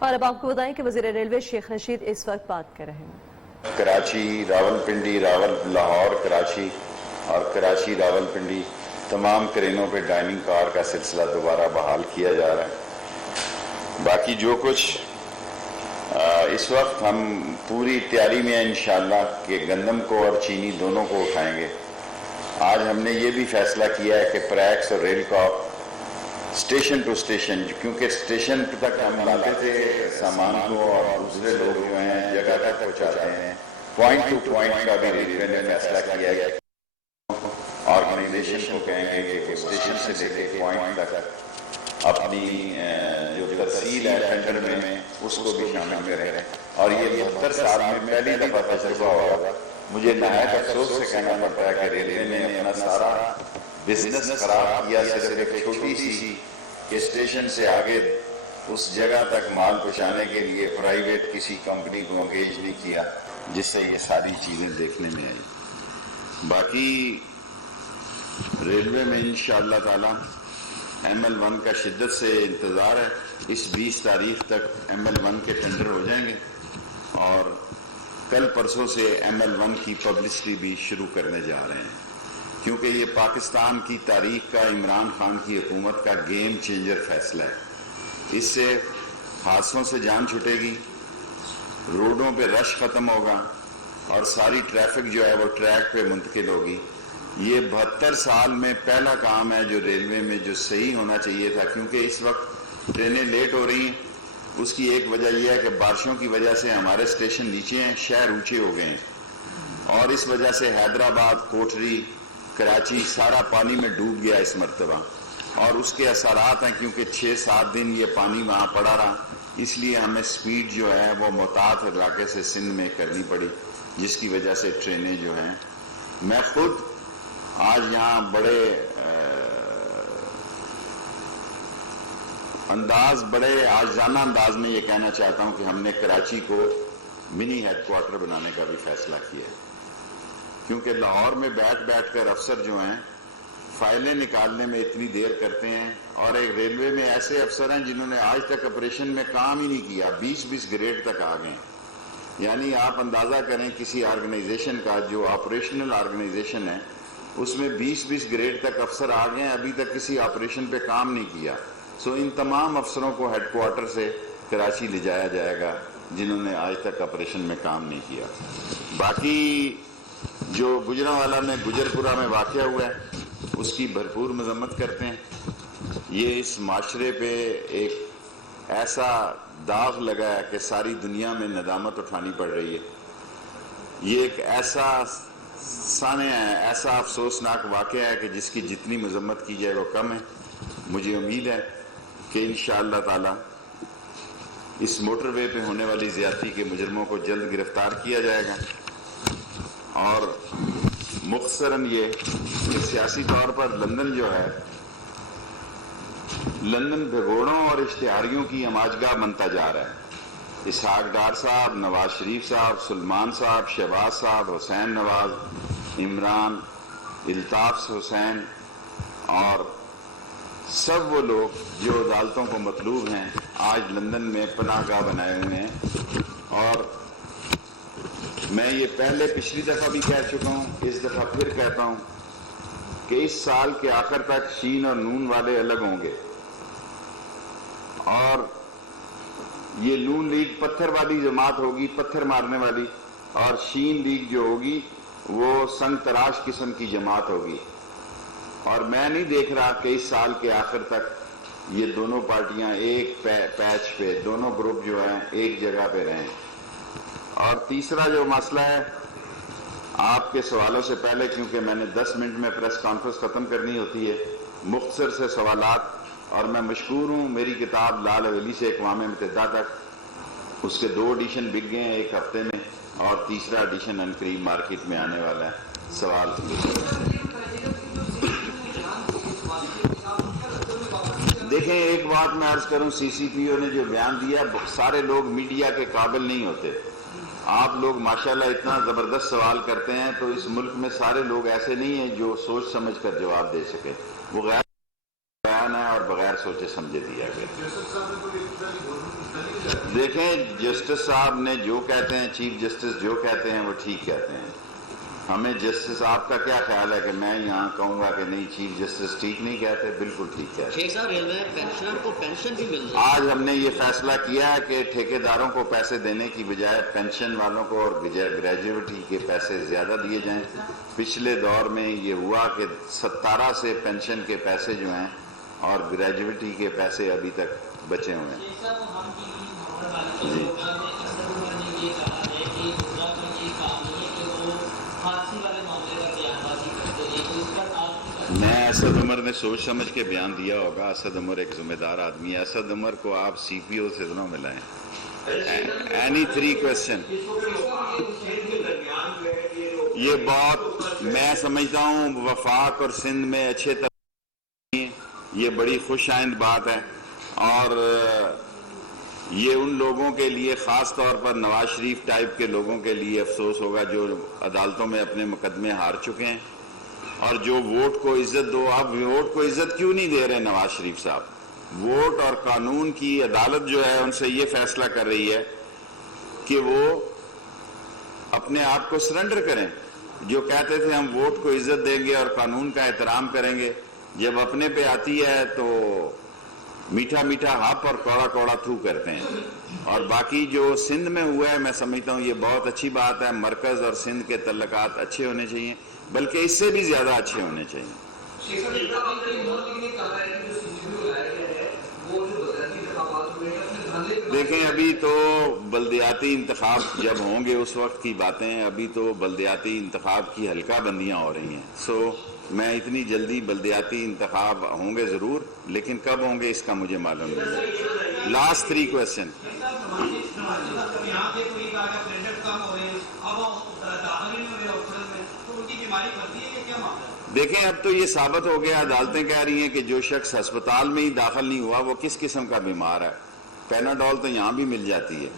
اور اب آپ کو بتائیں کہ وزیر ریلوے شیخ رشید اس وقت بات کر رہے ہیں۔ کراچی، راولپنڈی، لاہور کراچی اور کراچی راولپنڈی تمام ٹرینوں پہ ڈائننگ کار کا سلسلہ دوبارہ بحال کیا جا رہا ہے۔ باقی جو کچھ اس وقت ہم پوری تیاری میں ہیں انشاءاللہ کہ گندم کو اور چینی دونوں کو اٹھائیں گے۔ آج ہم نے یہ بھی فیصلہ کیا ہے کہ پریکس اور ریل کاپ اسٹیشن ٹو اسٹیشن، کیونکہ اسٹیشن تک ہم لاتے تھے سامان کو اور دوسرے لوگ جو ہیں جگہ تک پہنچاتے ہیں، پوائنٹ ٹو پوائنٹ کا بھی ریلوے نے فیصلہ کیا ہے۔ آرگنائزیشن کو کہیں گے کہ وہ اسٹیشن سے لے کے پوائنٹ تک اپنی جو ترسیل ہے ٹینڈر میں اس کو بھی شامل کریں، اور یہ 72 سال میں پہلی دفعہ تجربہ ہوگا۔ مجھے نہایت افسوس سے کہنا پڑتا ہے کہ ریلوے نے اپنا سارا بزنس خراب کیا صرف ایک چھوٹی سی کہ اسٹیشن سے آگے اس جگہ تک مال پہنچانے کے لیے پرائیویٹ کسی کمپنی کو انگیج نہیں کیا، جس سے یہ ساری چیزیں دیکھنے میں آئی۔ باقی ریلوے میں انشاءاللہ تعالی ML1 کا شدت سے انتظار ہے۔ اس 20 تاریخ تک ML1 کے ٹینڈر ہو جائیں گے اور کل پرسوں سے ML1 کی پبلسٹی بھی شروع کرنے جا رہے ہیں، کیونکہ یہ پاکستان کی تاریخ کا عمران خان کی حکومت کا گیم چینجر فیصلہ ہے۔ اس سے حادثوں سے جان چھٹے گی، روڈوں پہ رش ختم ہوگا اور ساری ٹریفک جو ہے وہ ٹریک پہ منتقل ہوگی۔ یہ 72 سال میں پہلا کام ہے جو ریلوے میں جو صحیح ہونا چاہیے تھا، کیونکہ اس وقت ٹرینیں لیٹ ہو رہی ہیں۔ اس کی ایک وجہ یہ ہے کہ بارشوں کی وجہ سے ہمارے اسٹیشن نیچے ہیں، شہر اونچے ہو گئے ہیں، اور اس وجہ سے حیدرآباد، کوٹری، کراچی سارا پانی میں ڈوب گیا اس مرتبہ، اور اس کے اثرات ہیں کیونکہ 6-7 دن یہ پانی وہاں پڑا رہا، اس لیے ہمیں سپیڈ جو ہے وہ محتاط علاقے سے سندھ میں کرنی پڑی، جس کی وجہ سے ٹرینیں جو ہیں، میں خود آج یہاں بڑے آجزانہ انداز میں یہ کہنا چاہتا ہوں کہ ہم نے کراچی کو منی ہیڈ کوارٹر بنانے کا بھی فیصلہ کیا ہے، کیونکہ لاہور میں بیٹھ کر افسر جو ہیں فائلیں نکالنے میں اتنی دیر کرتے ہیں، اور ایک ریلوے میں ایسے افسر ہیں جنہوں نے آج تک آپریشن میں کام ہی نہیں کیا، 20 گریڈ تک آ گئے ہیں۔ یعنی آپ اندازہ کریں کسی آرگنائزیشن کا جو آپریشنل آرگنائزیشن ہے اس میں 20 گریڈ تک افسر آ گئے ہیں، ابھی تک کسی آپریشن پہ کام نہیں کیا۔ ان تمام افسروں کو ہیڈ کوارٹر سے کراچی لے جایا جائے گا جنہوں نے آج تک آپریشن میں کام نہیں کیا۔ باقی جو گجرانوالہ میں گجرپورہ میں واقعہ ہوا ہے اس کی بھرپور مذمت کرتے ہیں۔ یہ اس معاشرے پہ ایک ایسا داغ لگا ہے کہ ساری دنیا میں ندامت اٹھانی پڑ رہی ہے۔ یہ ایک ایسا سانحہ ہے، ایسا افسوسناک واقعہ ہے کہ جس کی جتنی مذمت کی جائے وہ کم ہے۔ مجھے امید ہے کہ انشاءاللہ تعالی اس موٹر وے پہ ہونے والی زیادتی کے مجرموں کو جلد گرفتار کیا جائے گا، اور مختصراً یہ کہ سیاسی طور پر لندن جو ہے، لندن بھگوڑوں اور اشتہاریوں کی اماجگاہ بنتا جا رہا ہے۔ اسحاق ڈار صاحب، نواز شریف صاحب، سلمان صاحب، شہباز صاحب، حسین نواز، عمران، الطاف حسین اور سب وہ لوگ جو عدالتوں کو مطلوب ہیں آج لندن میں پناہ گاہ بنائے ہوئے ہیں، اور میں یہ پہلے پچھلی دفعہ بھی کہہ چکا ہوں، اس دفعہ پھر کہتا ہوں کہ اس سال کے آخر تک شین اور نون والے الگ ہوں گے، اور یہ نون لیگ پتھر والی جماعت ہوگی، پتھر مارنے والی، اور شین لیگ جو ہوگی وہ سنگ تراش قسم کی جماعت ہوگی۔ اور میں نہیں دیکھ رہا کہ اس سال کے آخر تک یہ دونوں پارٹیاں ایک پیچ پہ، دونوں گروپ جو ہیں ایک جگہ پہ رہیں۔ اور تیسرا جو مسئلہ ہے، آپ کے سوالوں سے پہلے، کیونکہ میں نے 10 منٹ میں پریس کانفرنس ختم کرنی ہوتی ہے، مختصر سے سوالات، اور میں مشکور ہوں میری کتاب لال حویلی سے اقوام متحدہ تک، اس کے 2 ایڈیشن بک گئے ہیں ایک ہفتے میں، اور تیسرا ایڈیشن انقریب مارکیٹ میں آنے والا ہے۔ سوال دیکھیں، ایک بات میں عرض کروں، CCPO نے جو بیان دیا، سارے لوگ میڈیا کے قابل نہیں ہوتے۔ آپ لوگ ماشاءاللہ اتنا زبردست سوال کرتے ہیں، تو اس ملک میں سارے لوگ ایسے نہیں ہیں جو سوچ سمجھ کر جواب دے سکے، وہ غیر بیان ہے اور بغیر سوچے سمجھے دیا گیا۔ دیکھیں جسٹس صاحب نے جو کہتے ہیں، چیف جسٹس جو کہتے ہیں وہ ٹھیک کہتے ہیں. ہمیں جسٹس صاحب کا کیا خیال ہے کہ میں یہاں کہوں گا کہ نہیں چیف جسٹس ٹھیک نہیں کہتے؟ بالکل ٹھیک کہتے ہیں. شیخ صاحب ریلوے پینشنر کو پینشن بھی مل جائے. آج ہم نے یہ فیصلہ کیا ہے کہ ٹھیکیداروں کو پیسے دینے کی بجائے پینشن والوں کو اور گریجویٹی کے پیسے زیادہ دیے جائیں. پچھلے دور میں یہ ہوا کہ 17 سے پینشن کے پیسے جو ہیں اور گریجویٹی کے پیسے ابھی تک بچے ہوئے ہیں. جی میں اسد عمر نے سوچ سمجھ کے بیان دیا ہوگا. اسد عمر ایک ذمہ دار آدمی ہے. اسد عمر کو آپ سی پی او سے نہ ملائیں. Any 3 question. یہ بات میں سمجھتا ہوں وفاق اور سندھ میں اچھے یہ بڑی خوش آئند بات ہے، اور یہ ان لوگوں کے لیے خاص طور پر نواز شریف ٹائپ کے لوگوں کے لیے افسوس ہوگا جو عدالتوں میں اپنے مقدمے ہار چکے ہیں اور جو ووٹ کو عزت دو. آپ ووٹ کو عزت کیوں نہیں دے رہے نواز شریف صاحب؟ ووٹ اور قانون کی عدالت جو ہے ان سے یہ فیصلہ کر رہی ہے کہ وہ اپنے آپ کو سرنڈر کریں. جو کہتے تھے ہم ووٹ کو عزت دیں گے اور قانون کا احترام کریں گے، جب اپنے پہ آتی ہے تو میٹھا میٹھا ہپ اور کوڑا کوڑا تھو کرتے ہیں. اور باقی جو سندھ میں ہوا ہے میں سمجھتا ہوں یہ بہت اچھی بات ہے. مرکز اور سندھ کے تعلقات اچھے ہونے چاہیے، بلکہ اس سے بھی زیادہ اچھے ہونے چاہیے. دیکھیں ابھی تو بلدیاتی انتخاب جب ہوں گے اس وقت کی باتیں ہیں. ابھی تو بلدیاتی انتخاب کی حلقہ بندیاں ہو رہی ہیں. سو میں اتنی جلدی بلدیاتی انتخاب ہوں گے ضرور، لیکن کب ہوں گے اس کا مجھے معلوم نہیں. Last 3 question. دیکھیں اب تو یہ ثابت ہو گیا، عدالتیں کہہ رہی ہیں کہ جو شخص ہسپتال میں ہی داخل نہیں ہوا وہ کس قسم کا بیمار ہے. پیناڈول تو یہاں بھی مل جاتی ہے.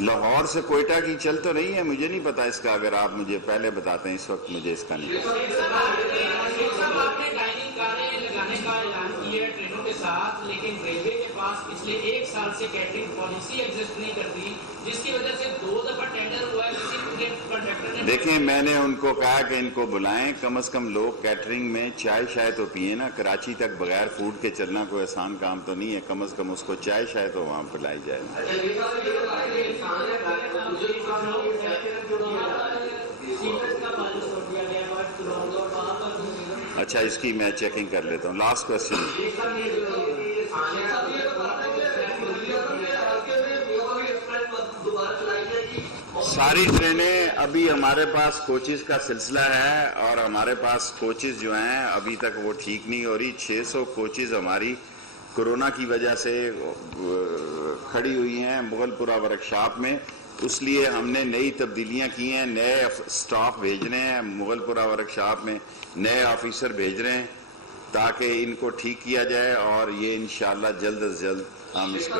لاہور سے کوئٹہ کی چل تو نہیں ہے، مجھے نہیں پتا اس کا. اگر آپ مجھے پہلے بتاتے ہیں، اس وقت مجھے اس کا نہیں پتا. کا اعلان کیا ہے ٹرینوں کے ساتھ، لیکن ریلوے کے پاس پچھلے 1 سال سے کیٹرنگ پالیسی ایگزسٹ نہیں کرتی، جس کی وجہ سے 2 دفعہ ٹینڈر ہوا ہے. کسی کنٹریکٹر نے دیکھیں میں نے ان کو کہا کہ ان کو بلائیں، کم از کم لوگ کیٹرنگ میں چائے شائے تو پیئے نا. کراچی تک بغیر فوڈ کے چلنا کوئی آسان کام تو نہیں ہے. کم از کم اس کو چائے شائے تو وہاں پلائی جائے. اچھا اس کی میں چیکنگ کر لیتا ہوں. Last question. ساری ٹرینیں ابھی ہمارے پاس کوچز کا سلسلہ ہے، اور ہمارے پاس کوچز جو ہیں ابھی تک وہ ٹھیک نہیں ہو رہی. 600 کوچز ہماری کورونا کی وجہ سے کھڑی ہوئی ہیں مغل پورہ ورکشاپ میں. اس لیے ہم نے نئی تبدیلیاں کی ہیں، نئے سٹاف بھیج رہے ہیں مغل پورہ ورکشاپ میں، نئے آفیسر بھیج رہے ہیں تاکہ ان کو ٹھیک کیا جائے، اور یہ انشاءاللہ جلد از جلد ہم اس کو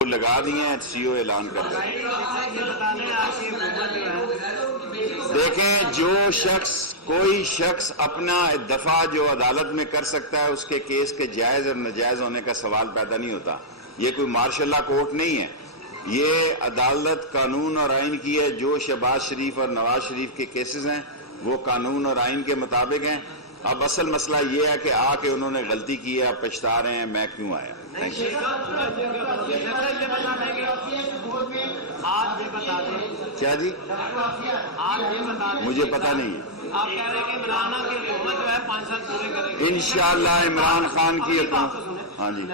لگا دیے ہیں. سی او اعلان کر دیں. دیکھیں جو شخص کوئی شخص اپنا دفاع جو عدالت میں کر سکتا ہے، اس کے کیس کے جائز اور ناجائز ہونے کا سوال پیدا نہیں ہوتا. یہ کوئی مارشل لا کورٹ نہیں ہے، یہ عدالت قانون اور آئین کی ہے. جو شہباز شریف اور نواز شریف کے کیسز ہیں وہ قانون اور آئین کے مطابق ہیں. اب اصل مسئلہ یہ ہے کہ آ کے انہوں نے غلطی کی ہے، اب پچھتا رہے ہیں میں کیوں آیا. Thank you. کیا جی؟ مجھے پتا نہیں ہے. انشاءاللہ عمران خان کی ہاں جی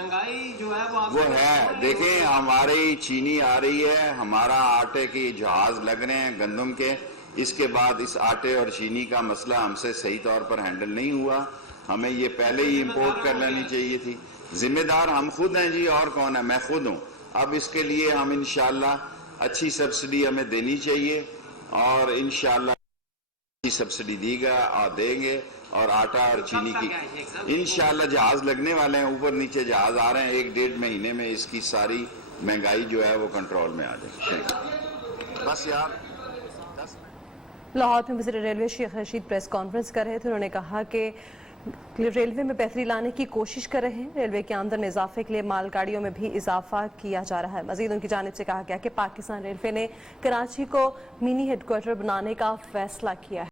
وہ ہے. دیکھیں ہماری چینی آ رہی ہے، ہمارا آٹے کی جہاز لگ رہے ہیں گندم کے. اس کے بعد اس آٹے اور چینی کا مسئلہ ہم سے صحیح طور پر ہینڈل نہیں ہوا. ہمیں یہ پہلے ہی امپورٹ کر لینی چاہیے تھی. ذمہ دار ہم خود ہیں جی، اور کون ہے؟ میں خود ہوں. اب اس کے لیے ہم انشاءاللہ اچھی سبسڈی ہمیں دینی چاہیے، اور انشاءاللہ اچھی سبسڈی دیں گے. اور آٹا اور چینی کی انشاءاللہ جہاز لگنے والے ہیں، اوپر نیچے جہاز آ رہے ہیں. 1-1.5 مہینے میں اس کی ساری مہنگائی جو ہے وہ کنٹرول میں آ جائے. بس یار 10 منٹ. لاہور میں وزیر railway Sheikh Rashid press conference کر رہے تھے. انہوں نے کہا کہ ریلوے میں بہتری لانے کی کوشش کر رہے ہیں. ریلوے کی آمدن میں اضافے کے لیے مال گاڑیوں میں بھی اضافہ کیا جا رہا ہے. مزید ان کی جانب سے کہا گیا کہ پاکستان ریلوے نے کراچی کو منی ہیڈ کوارٹر بنانے کا فیصلہ کیا ہے.